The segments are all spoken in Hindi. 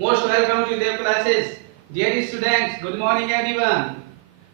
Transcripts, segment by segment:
Most welcome to their classes. Dear students, good morning everyone.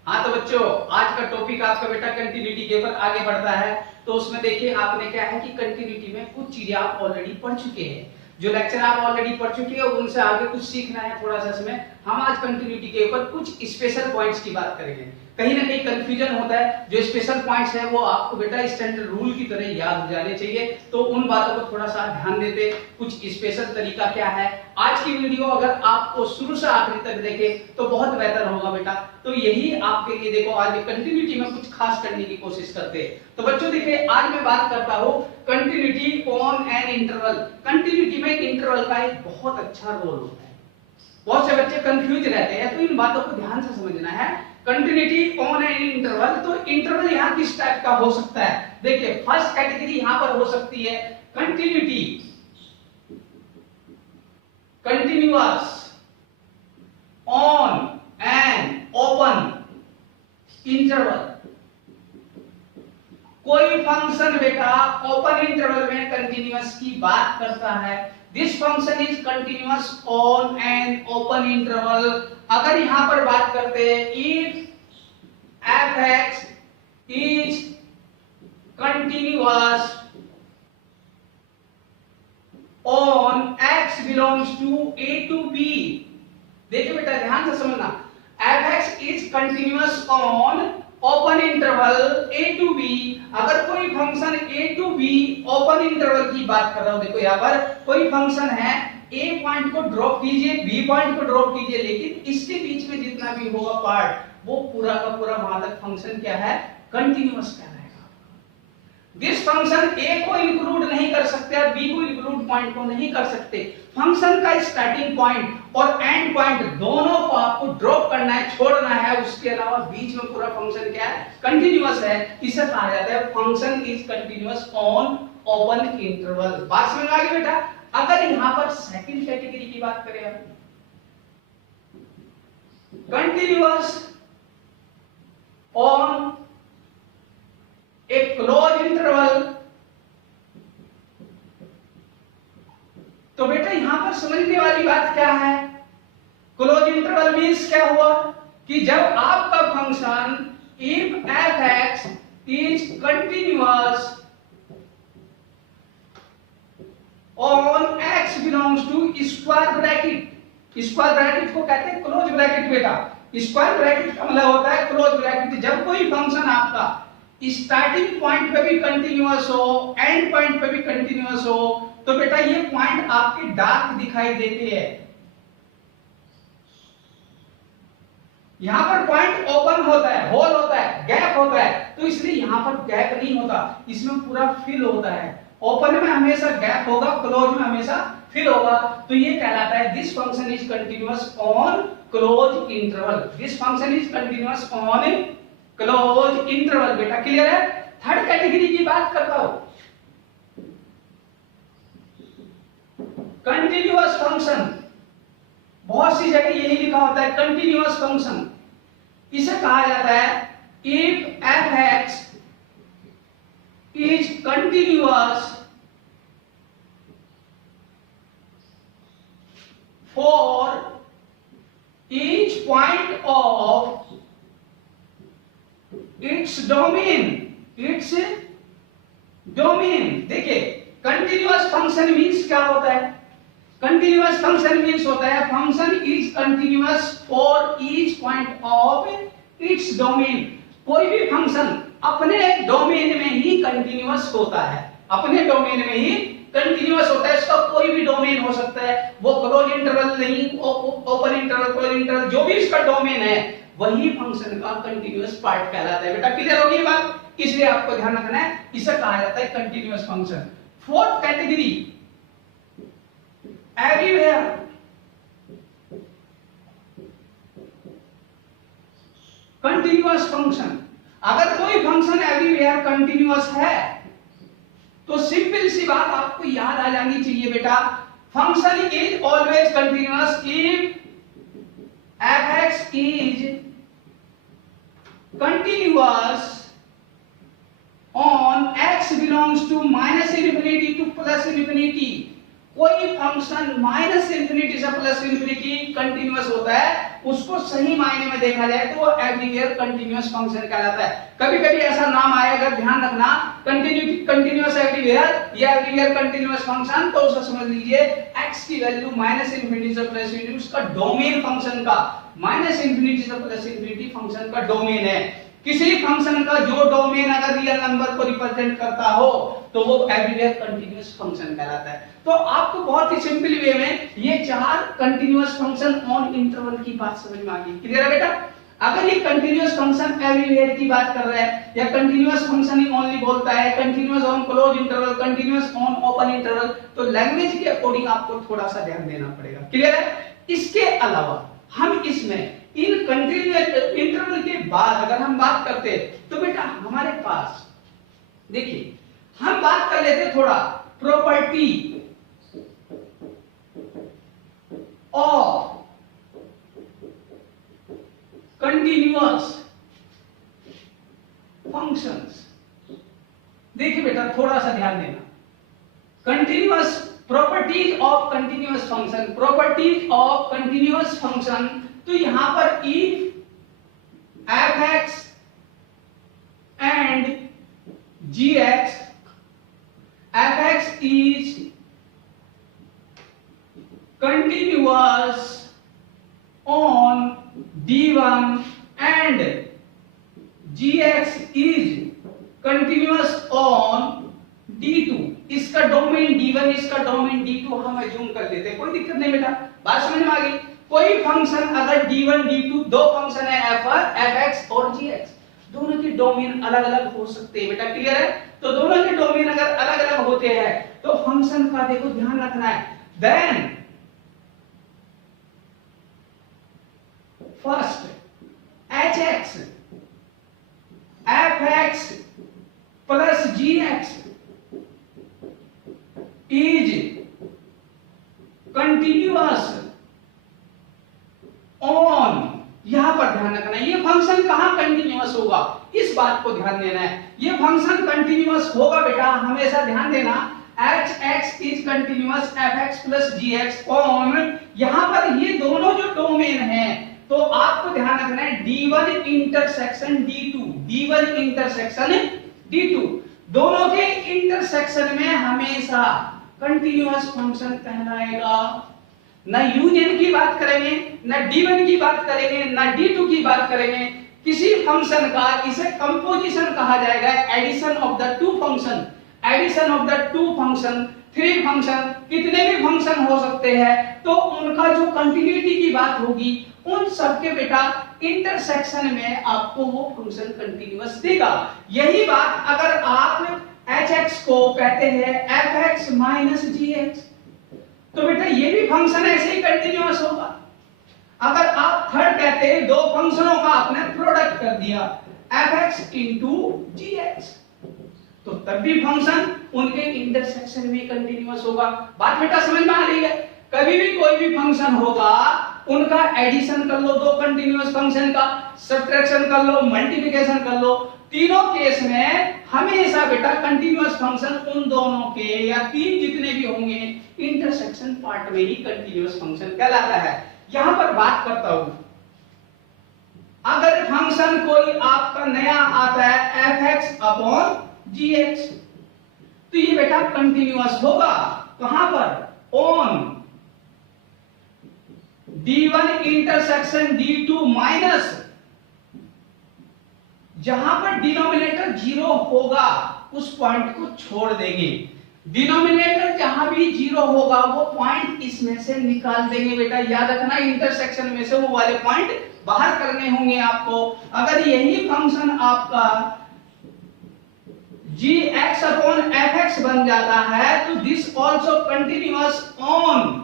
हाँ तो बच्चों, आज का टॉपिक आपका बेटा कंटिन्यूटी के ऊपर आगे बढ़ता है। तो उसमें देखिए आपने क्या है कि कंटिन्यूटी में कुछ चीजें आप ऑलरेडी पढ़ चुके हैं, जो लेक्चर आप ऑलरेडी पढ़ चुके हैं उनसे आगे कुछ सीखना है थोड़ा सा। इसमें हम आज कंटिन्यूटी के ऊपर कुछ स्पेशल पॉइंट्स की बात करेंगे। कहीं ना कहीं कंफ्यूजन होता है, जो स्पेशल पॉइंट्स है वो आपको बेटा स्टैंडर्ड रूल की तरह याद हो जाने चाहिए, तो उन बातों को थोड़ा सा ध्यान देते। कुछ स्पेशल तरीका क्या है, आज की वीडियो अगर आपको शुरू से आखिरी तक देखे तो बहुत बेहतर होगा बेटा। तो यही आपके लिए देखो, आज कंटिन्यूटी में कुछ खास करने की कोशिश करते हैं। तो बच्चों देखिए, आज मैं बात करता हूँ continuity on an interval. Continuity में इंटरवल का एक बहुत अच्छा रोल होता है। बहुत से बच्चे कंफ्यूज रहते हैं, तो इन बातों को ध्यान से समझना है। कंटिन्यूटी ऑन एन इंटरवल, तो इंटरवल यहाँ किस टाइप का हो सकता है। देखिए फर्स्ट कैटेगरी यहाँ पर हो सकती है continuity continuous on an open interval. कोई फंक्शन बेटा ओपन इंटरवल में कंटिन्यूअस की बात करता है। This function is continuous on an open interval. अगर यहां पर बात करते हैं, if f(x) is continuous on x belongs to a to b। देखिए बेटा ध्यान से समझना, f(x) is continuous on open interval a to b। अगर कोई function a to b open interval की बात कर रहा हूं, देखो यहाँ पर कोई फंक्शन है, a पॉइंट को ड्रॉप कीजिए, b पॉइंट को ड्रॉप कीजिए, लेकिन इसके बीच में जितना भी होगा पार्ट वो पूरा का पूरा वहां तक फंक्शन क्या है, कंटिन्यूअस कहलाएगा। दिस फंक्शन a को इंक्लूड नहीं कर सकते और b को इंक्लूड पॉइंट को नहीं कर सकते। फंक्शन का स्टार्टिंग पॉइंट और एंड पॉइंट दोनों को आपको ड्रॉप करना है, छोड़ना है, उसके अलावा बीच में पूरा फंक्शन क्या है, कंटिन्यूअस है। इसे कहा जाता है function is continuous on open interval. बात समझ में आ गई बेटा। अगर यहां पर सेकंड कैटेगरी की बात करें, हम continuous on A close interval, तो बेटा यहां पर समझने वाली बात क्या है। क्लोज इंटरवल मींस क्या हुआ कि जब आपका function if f(x) is continuous on x belongs to square bracket. Square bracket को कहते हैं क्लोज ब्रैकेट बेटा। स्क्वायर ब्रैकेट का मतलब होता है क्लोज ब्रैकेट। जब कोई फंक्शन आपका स्टार्टिंग पॉइंट पे भी कंटिन्यूअस हो, एंड पॉइंट पे भी कंटिन्यूअस हो, तो बेटा ये पॉइंट आपके डार्क दिखाई देते हैं। यहां पर पॉइंट ओपन होता है, होल होता है, गैप होता है, तो इसलिए यहां पर गैप नहीं होता, इसमें पूरा फिल होता है। ओपन में हमेशा गैप होगा, क्लोज में हमेशा फिल होगा। तो ये कहलाता है this function is continuous on close interval. This function is continuous on close interval. बेटा क्लियर है। थर्ड कैटेगरी की बात करता हूं, कंटिन्यूअस फंक्शन। बहुत सी जगह यही लिखा होता है कंटिन्यूअस फंक्शन। इसे कहा जाता है if f(x) is continuous for each point of its domain. Its domain. देखिए कंटिन्यूअस फंक्शन मींस क्या होता है। कंटिन्यूअस फंक्शन मींस होता है function is continuous for each point of its domain. कोई भी फंक्शन अपने डोमेन में ही कंटिन्यूअस होता है, अपने डोमेन में ही कंटिन्यूअस होता है। इसका कोई भी डोमेन हो सकता है, वो क्लोज इंटरवल नहीं, ओपन इंटरवल, क्लोज इंटरवल, जो भी इसका डोमेन है वही फंक्शन का कंटिन्यूअस पार्ट कहलाता है। बेटा क्लियर होगी ये बात, इसलिए आपको ध्यान रखना है, इसे कहा जाता है continuous function. Fourth category everywhere. Continuous function. अगर कोई फंक्शन एवरीवेयर कंटिन्यूअस है तो सिंपल सी बात आपको याद आ जानी चाहिए बेटा, function is always continuous if f(x) is continuous on x belongs to -infinity to +infinity। कोई फंक्शन माइनस इंफिनिटी से प्लस इंफिनिटी कंटिन्यूअस होता है, उसको सही मायने में देखा जाए तो वो एवरीवेयर कंटिन्यूअस फंक्शन कहलाता है। कभी कभी ऐसा नाम आएगा, ध्यान रखना, कंटिन्यूअस एवरीवेयर या एवरीवेयर कंटिन्यूअस फंक्शन, तो उसे समझ लीजिए x की वैल्यू माइनस इंफिनिटी से प्लस इंफिनिटी उसका डोमेन फंक्शन का, माइनस इंफिनिटी से प्लस इंफिनिटी फंक्शन का डोमेन है। किसी फंक्शन का जो डोमेन अगर रियल नंबर को रिप्रेजेंट करता हो तो वो एवरीवेयर कंटिन्यूअस फंक्शन कहलाता है। तो आपको बहुत ही सिंपल वे में ये चार कंटिन्यूअस फंक्शन ऑन इंटरवल की बात समझ में आ गई। क्लियर है बेटा? अगर ये कंटिन्यूअस फंक्शन एवरीवेयर की बात कर रहा है या कंटिन्यूअस फंक्शन ही ओनली बोलता है, continuous on close interval, continuous on open interval, तो लैंग्वेज के अकॉर्डिंग आपको थोड़ा सा ध्यान देना पड़ेगा। क्लियर है? इसके अलावा हम इसमें इन कंटिन्यूअस इंटरवल के बाद अगर हम बात करते तो बेटा हमारे पास देखिए हम बात कर लेते थोड़ा प्रॉपर्टी ऑफ कंटिन्यूअस फंक्शंस। देखिए बेटा थोड़ा सा ध्यान देना, continuous properties of continuous function, properties of continuous function. तो यहां पर if f(x) and gx, f(x) is continuous on d1 and gx is continuous on d2, इसका डोमेन d1, इसका डोमेन d2 हम अज्यूम कर लेते हैं, कोई दिक्कत नहीं बेटा, बात समझ में आ गई। कोई फंक्शन अगर d1 d2 दो फंक्शन है f(x) और gx, दोनों के डोमेन अलग अलग हो सकते हैं बेटा। क्लियर है? तो दोनों के डोमेन अगर अलग अलग होते हैं तो फंक्शन का देखो ध्यान रखना है, then first hx f(x) plus gx is continuous on, यहां पर ध्यान रखना है ये फंक्शन कहां कंटिन्यूअस होगा, इस बात को ध्यान देना है। ये फंक्शन कंटिन्यूअस होगा बेटा, हमेशा ध्यान देना, hx is continuous f(x) plus gx on, यहां पर ये दोनों जो डोमेन है तो आपको ध्यान रखना है d1 intersection d2, d1 intersection d2, दोनों के इंटरसेक्शन में हमेशा कंटिन्यूअस फंक्शन कहलाएगा। ना यूनियन की बात करेंगे, ना d1 की बात करेंगे, ना d2 की बात करेंगे, किसी फंक्शन का इसे कंपोजिशन कहा जाएगा, addition of the two function, addition of the two function, three function, कितने भी फंक्शन हो सकते हैं, तो उनका जो कंटिन्यूटी की बात होगी उन सबके बेटा इंटरसेक्शन में आपको वो फंक्शन कंटिन्यूअस देगा। यही बात अगर आप hx को कहते हैं f(x) माइनस gx, तो बेटा ये भी फंक्शन ऐसे ही कंटिन्यूअस होगा। अगर आप थर्ड कहते हैं, दो फंक्शनों का आपने प्रोडक्ट कर दिया f(x) इंटू gx, तो तब भी फंक्शन उनके इंटरसेक्शन में कंटिन्यूअस होगा। बात बेटा समझ में आ रही है? कभी भी कोई भी फंक्शन होगा उनका एडिशन कर लो दो कंटिन्यूअस फंक्शन का, सब्ट्रैक्शन कर लो, मल्टीप्लिकेशन कर लो, तीनों केस में हमेशा बेटा कंटिन्यूअस फंक्शन उन दोनों के या तीन जितने भी होंगे इंटरसेक्शन पार्ट में ही कंटिन्यूअस फंक्शन कहलाता है। यहां पर बात करता हूं, अगर फंक्शन कोई आपका नया आता है f(x) अपॉन gx, तो ये बेटा कंटिन्यूअस होगा कहां पर, on d1 intersection d2 minus, जहां पर डिनोमिनेटर जीरो होगा उस पॉइंट को छोड़ देंगे, डिनोमिनेटर जहां भी जीरो होगा वो पॉइंट इसमें से निकाल देंगे बेटा। याद रखना इंटरसेक्शन में से वो वाले पॉइंट बाहर करने होंगे आपको। अगर यही फंक्शन आपका gx अपॉन f(x) बन जाता है तो this also continuous on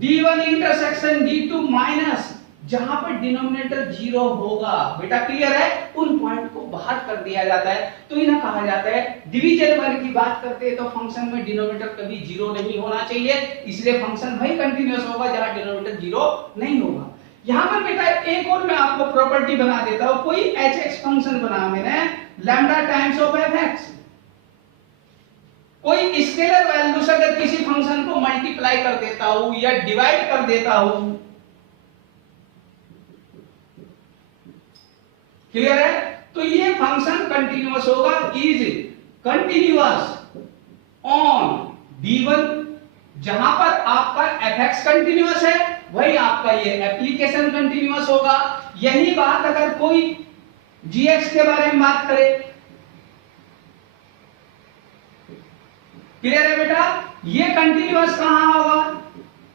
d1 intersection d2 minus, जहां पर डिनोमिनेटर जीरो होगा बेटा। क्लियर है? उन पॉइंट को बाहर कर दिया जाता है, तो इन्हें कहा जाता है डिवीजन वन की बात करते हैं तो फंक्शन में डिनोमिनेटर कभी जीरो नहीं होना चाहिए, इसलिए फंक्शन भाई कंटिन्यूअस होगा जहां डिनोमिनेटर जीरो नहीं होगा। यहां पर बेटा एक और मैं आपको प्रॉपर्टी बना देता हूं, कोई hx फंक्शन बना मैंने लैम्डा टाइम्स ऑफ f(x), कोई स्केलर वैल्यू से अगर किसी फंक्शन को मल्टीप्लाई कर देता हूं या डिवाइड कर देता हूं, क्लियर है, तो ये फंक्शन कंटिन्यूअस होगा, इज कंटिन्यूअस ऑन d1। जहां पर आपका fx कंटिन्यूअस है वही आपका ये एप्लीकेशन कंटिन्यूअस होगा। यही बात अगर कोई gx के बारे में बात करे, क्लियर है बेटा, ये कंटिन्यूअस कहां होगा,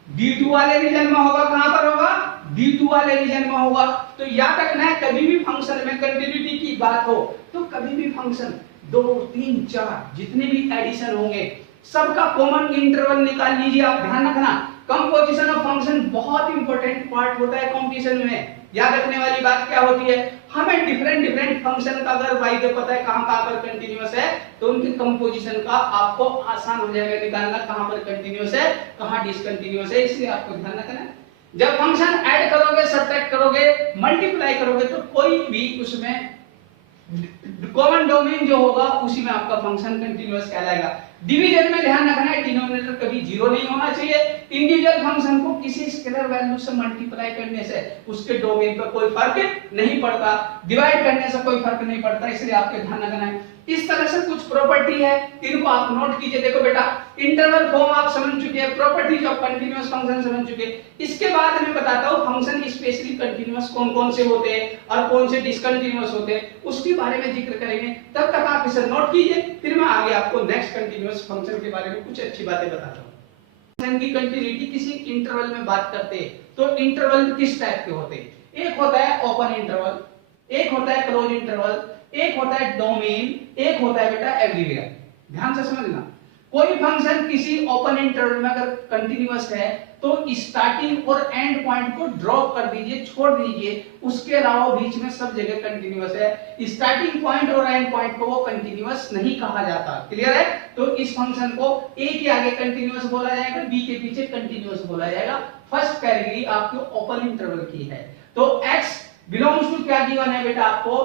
d2 वाले रीजन में होगा। कहां पर होगा, d2 वाले रीजन में होगा। तो याद रखना है कभी भी फंक्शन में कंटिन्यूटी की बात हो तो कभी भी फंक्शन 2 3 4 जितने भी एडिशन होंगे सबका कॉमन इंटरवल निकाल लीजिए। आप ध्यान रखना कंपोजिशन ऑफ फंक्शन बहुत इंपॉर्टेंट पार्ट होता है कंपटीशन में। याद रखने वाली बात क्या होती है, हमें डिफरेंट फंक्शन का अगर वाई पता है कहां कहां पर कंटिन्यूअस है तो उनके कंपोजिशन का आपको आसान हो जाएगा निकालना, कहां पर कंटिन्यूअस है कहां डिसकंटिन्यूअस है। इसलिए आपको ध्यान रखना है जब फंक्शन ऐड करोगे, सब्ट्रैक्ट करोगे, मल्टीप्लाई करोगे तो कोई भी उसमें कॉमन डोमेन जो होगा उसी में आपका फंक्शन कंटिन्यूअस कहलाएगा। डिवीजन में ध्यान रखना है डिनोमिनेटर कभी जीरो नहीं होना चाहिए। इंडिविजुअल फंक्शन को किसी स्केलर वैल्यू से मल्टीप्लाई करने से उसके डोमेन पर कोई फर्क नहीं पड़ता, डिवाइड करने से कोई फर्क नहीं पड़ता, इसलिए आपको ध्यान रखना है। इस तरह से कुछ प्रॉपर्टी है, इनको आप नोट कीजिए। देखो बेटा इंटरवल फॉर्म आप समझ चुके हैं, प्रॉपर्टीज ऑफ कंटीन्यूअस फंक्शन समझ चुके हैं। इसके बाद मैं बताता हूं फंक्शन स्पेशली कंटीन्यूअस कौन-कौन से होते हैं और कौन से डिसकंटीन्यूअस होते हैं, उसके बारे में जिक्र करेंगे। तब तक आप इसे नोट कीजिए, फिर मैं आगे आपको नेक्स्ट कंटीन्यूअस फंक्शन के बारे में कुछ अच्छी बातें बताता हूं। फंक्शन की कंटीन्यूटी किसी इंटरवल में बात करते हैं तो इंटरवल किस टाइप के होते हैं, एक होता है ओपन इंटरवल, एक होता है क्लोज इंटरवल, एक होता है डोमेन, एक होता है बेटा एवरीवेयर। ध्यान से समझना, कोई फंक्शन किसी ओपन इंटरवल में अगर कंटीन्यूअस है तो स्टार्टिंग और एंड पॉइंट को ड्रॉप कर दीजिए, छोड़ दीजिए, उसके अलावा बीच में सब जगह कंटीन्यूअस है। स्टार्टिंग पॉइंट और एंड पॉइंट को वो कंटीन्यूअस नहीं कहा जाता, क्लियर है। तो इस फंक्शन को a के आगे कंटीन्यूअस बोला जाएगा, b के पीछे कंटीन्यूअस बोला जाएगा। फर्स्ट कैटेगरी आपकी ओपन इंटरवल की है। तो x बिलोंग्स टू क्या गिवन है बेटा, आपको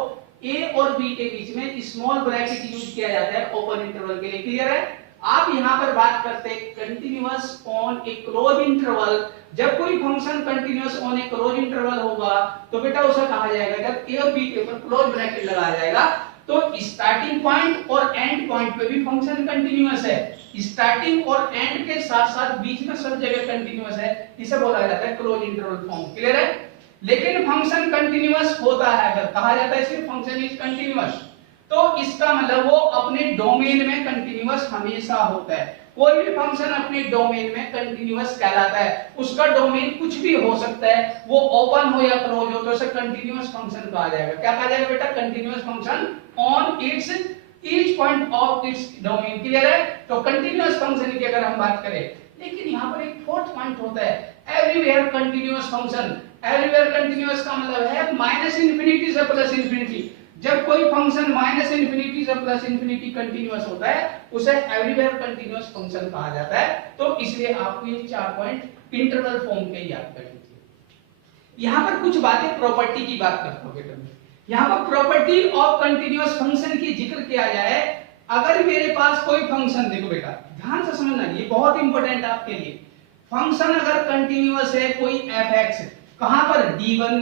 a और b के बीच में स्मॉल ब्रैकेट यूज किया जाता है ओपन इंटरवल के लिए, क्लियर है। आप यहां पर बात करते हैं continuous on A close interval. जब कोई function continuous on A close interval होगा तो बेटा उसे कहा जाएगा, जब a और b के ऊपर क्लोज ब्रैकेट लगाया जाएगा तो स्टार्टिंग पॉइंट और एंड पॉइंट पे भी फंक्शन कंटीन्यूअस है, स्टार्टिंग और एंड के साथ साथ बीच में सब जगह कंटीन्यूअस है, इसे बोला जाता है क्लोज इंटरवल फॉर्म, क्लियर है। लेकिन फंक्शन कंटीन्यूअस होता है, अगर कहा जाता है सिर्फ फंक्शन इज कंटीन्यूअस तो इसका मतलब वो अपने डोमेन में कंटीन्यूअस हमेशा होता है। कोई भी फंक्शन अपने डोमेन में कंटीन्यूअस कहलाता है, उसका डोमेन कुछ भी हो सकता है, वो ओपन हो या क्लोज हो तो उसे कंटीन्यूअस फंक्शन कहा जाएगा। क्या कहा जाएगा बेटा, continuous function on it's each point of its domain, clear है। तो कंटीन्यूअस फंक्शन की अगर हम बात करें, लेकिन यहाँ पर एक फोर्थ पॉइंट होता है everywhere continuous function. Everywhere continuous का मतलब है माइनस इंफिनिटी से प्लस इंफिनिटी। जब कोई फंक्शन माइनस इंफिनिटी से प्लस इंफिनिटी कंटीन्यूअस होता है उसे एवरीवेयर कंटीन्यूअस फंक्शन कहा जाता है। तो इसलिए आपको ये 4 पॉइंट इंटरवल फॉर्म के याद कर लीजिए। यहां पर कुछ बातें प्रॉपर्टी की बात करता हूं बेटा। यहां पर प्रॉपर्टी ऑफ कंटीन्यूअस फंक्शन की जिक्र किया जाए, अगर मेरे पास कोई फंक्शन, देखो बेटा ध्यान से समझना, ये बहुत इंपॉर्टेंट है आपके लिए। फंक्शन अगर कंटीन्यूअस है, कोई fx कहां पर, d1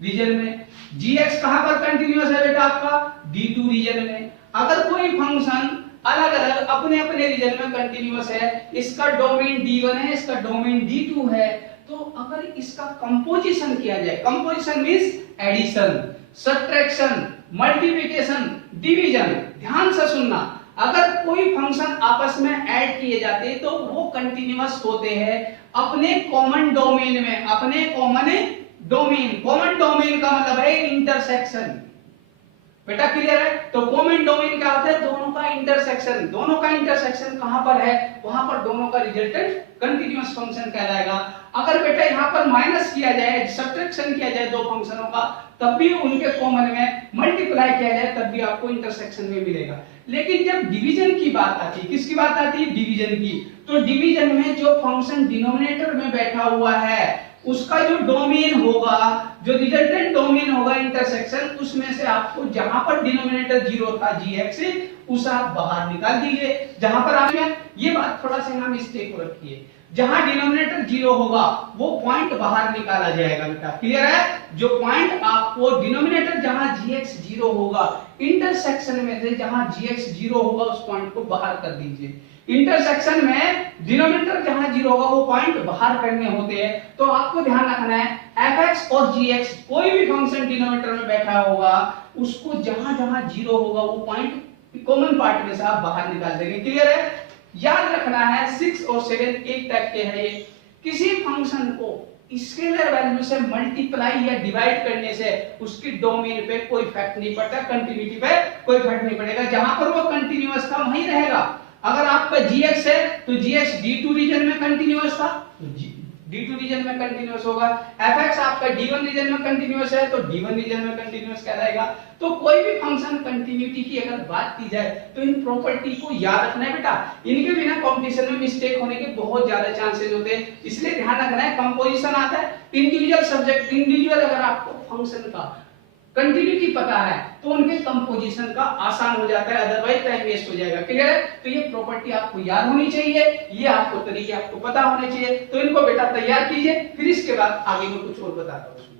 रीजन में, gx कहां पर कंटीन्यूअस है बेटा आपका, d2 रीजन में। अगर कोई फंक्शन अलग अलग अपने अपने रीजन में कंटीन्यूअस है, इसका डोमेन d1 है, इसका डोमेन d2 है, तो अगर इसका कंपोजिशन किया जाए, composition means addition, subtraction, multiplication, division, ध्यान से सुनना, अगर कोई फंक्शन आपस में ऐड किए जाते तो वो कंटीन्यूअस होते हैं अपने कॉमन डोमेन में, अपने कॉमन डोमेन। कॉमन डोमेन का मतलब है इंटरसेक्शन, बेटा क्लियर है। तो कॉमन डोमेन क्या होता है, दोनों का इंटरसेक्शन। दोनों का इंटरसेक्शन कहां पर है, वहां पर दोनों का रिजल्टेंट कंटीन्यूअस फंक्शन कहलाएगा। अगर बेटा यहां पर माइनस किया जाए, सब्ट्रैक्शन किया जाए दो फंक्शनों का, तब भी उनके कॉमन में मल्टीप्लाई किया जाए तब भी आपको इंटरसेक्शन में मिलेगा। लेकिन जब डिवीजन की बात आती है, किसकी बात आती है, डिवीजन की, तो डिवीजन में जो फंक्शन डिनोमिनेटर में बैठा हुआ है उसका जो डोमेन होगा, जो रिजल्टेंट डोमेन होगा इंटरसेक्शन, उसमें से आपको जहां पर डिनोमिनेटर 0 था gx, उसे आप बाहर निकाल दीजिए। जहां पर आप ये बात थोड़ा सा यहाँ मिस्टेक को रखिए, जहां डिनोमिनेटर 0 होगा वो पॉइंट बाहर निकाला जाएगा बेटा, क्लियर है? जो पॉइंट आपको डिनोमिनेटर जहां gx 0 होगा, इंटरसेक्शन में से जहां gx 0 होगा उस पॉइंट को बाहर कर दीजिए। इंटरसेक्शन में डिनोमिनेटर जहां 0 होगा वो पॉइंट बाहर करने होते हैं, तो आपको ध्यान रखना है fx और gx कोई भी फंक्शन डिनोमिनेटर में बैठा होगा उसको जहां जहां 0 होगा वो पॉइंट कॉमन पार्ट में से आप बाहर निकाल देंगे, क्लियर है? याद रखना है 6 और 7 एक टाइप के है। ये किसी फंक्शन को स्केलर वैल्यू से मल्टीप्लाई या डिवाइड करने से उसकी डोमेन पे कोई इफेक्ट नहीं पड़ता, कंटिन्यूटी पे कोई इफेक्ट नहीं पड़ेगा। जहां पर वो कंटिन्यूअस था वहीं रहेगा। अगर आपका gx है तो gx d2 रीजन में कंटिन्यूअस था तो d2 रीजन में कंटिन्यूअस होगा। fx आपका d1 रीजन में कंटिन्यूअस है तो d1 रीजन में कंटिन्यूअस कहलाएगा। तो कोई भी फंक्शन कंटिन्यूटी की अगर बात की जाए तो इन प्रॉपर्टी को याद रखना है बेटा। इनके बिना कंपटीशन में मिस्टेक होने के बहुत ज्यादा चांसेस होते हैं, इसलिए ध्यान रखना है। कंपोजिशन आता है, इंडिविजुअल सब्जेक्ट इंडिविजुअल अगर आपको फंक्शन का कंटिन्यूटी पता है तो उनके कंपोजिशन का आसान हो जाता है, अदरवाइज टाइम वेस्ट हो जाएगा, क्लियर है? तो ये प्रॉपर्टी आपको याद होनी चाहिए, ये आपको तरीके आपको पता होने चाहिए। तो इनको बेटा तैयार कीजिए, फिर इसके बाद आगे मैं कुछ और बताता हूँ।